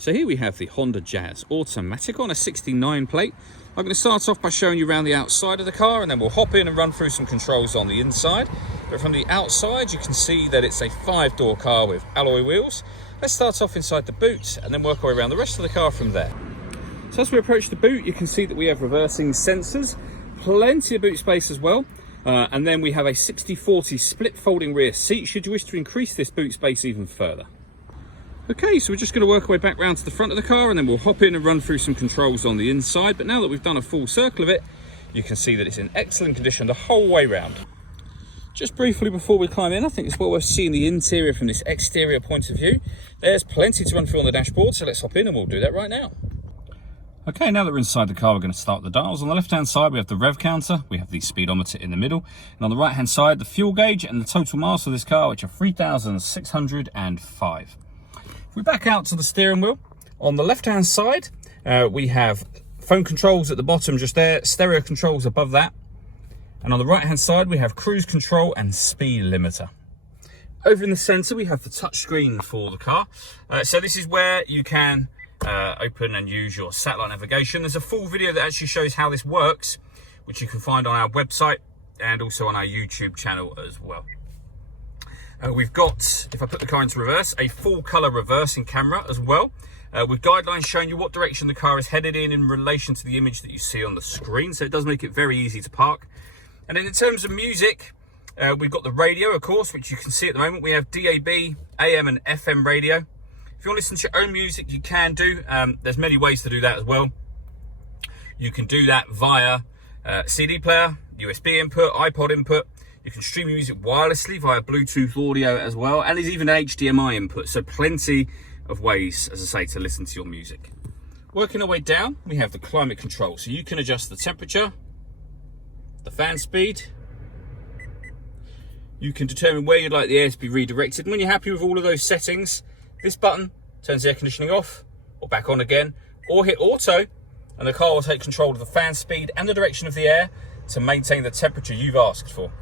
So here we have the Honda Jazz Automatic on a 69 plate. I'm going to start off by showing you around the outside of the car, and then we'll hop in and run through some controls on the inside. But from the outside, you can see that it's a 5-door car with alloy wheels. Let's start off inside the boot and then work our way around the rest of the car from there. So as we approach the boot, you can see that we have reversing sensors, plenty of boot space as well. And then we have a 60/40 split folding rear seat should you wish to increase this boot space even further. Okay, so we're just going to work our way back round to the front of the car, and then we'll hop in and run through some controls on the inside. But now that we've done a full circle of it, you can see that it's in excellent condition the whole way round. Just briefly before we climb in, I think it's well worth seeing the interior from this exterior point of view. There's plenty to run through on the dashboard, so let's hop in and we'll do that right now. Okay, now that we're inside the car, we're going to start the dials. On the left-hand side, we have the rev counter, we have the speedometer in the middle, and on the right-hand side, the fuel gauge and the total miles for this car, which are 3,605. If we back out to the steering wheel, on the left-hand side, we have phone controls at the bottom just there, stereo controls above that, and on the right-hand side, we have cruise control and speed limiter. Over in the centre, we have the touchscreen for the car. So this is where you can open and use your satellite navigation. There's a full video that actually shows how this works, which you can find on our website and also on our YouTube channel as well. We've got, if I put the car into reverse, a full colour reversing camera as well, with guidelines showing you what direction the car is headed in relation to the image that you see on the screen. So it does make it very easy to park. And then in terms of music, we've got the radio, of course, which you can see at the moment. We have DAB, AM and FM radio. If you want to listen to your own music, you can do. There's many ways to do that as well. You can do that via CD player, USB input, iPod input. You can stream your music wirelessly via Bluetooth audio as well. And there's even an HDMI input. So plenty of ways, as I say, to listen to your music. Working our way down, we have the climate control. So you can adjust the temperature, the fan speed. You can determine where you'd like the air to be redirected. And when you're happy with all of those settings, this button turns the air conditioning off or back on again, or hit auto, and the car will take control of the fan speed and the direction of the air to maintain the temperature you've asked for.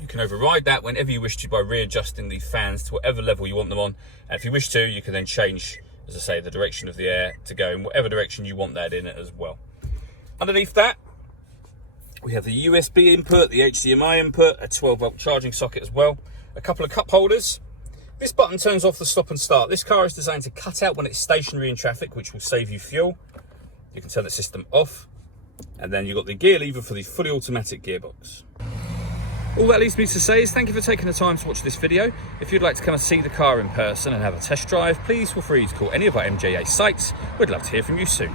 You can override that whenever you wish to by readjusting the fans to whatever level you want them on. And if you wish to, you can then change, as I say, the direction of the air to go in whatever direction you want that in it as well. Underneath that, we have the USB input, the HDMI input, a 12-volt charging socket as well, a couple of cup holders. This button turns off the stop and start. This car is designed to cut out when it's stationary in traffic, which will save you fuel. You can turn the system off. And then you've got the gear lever for the fully automatic gearbox. All that leaves me to say is thank you for taking the time to watch this video. If you'd like to come and see the car in person and have a test drive, please feel free to call any of our MJA sites. We'd love to hear from you soon.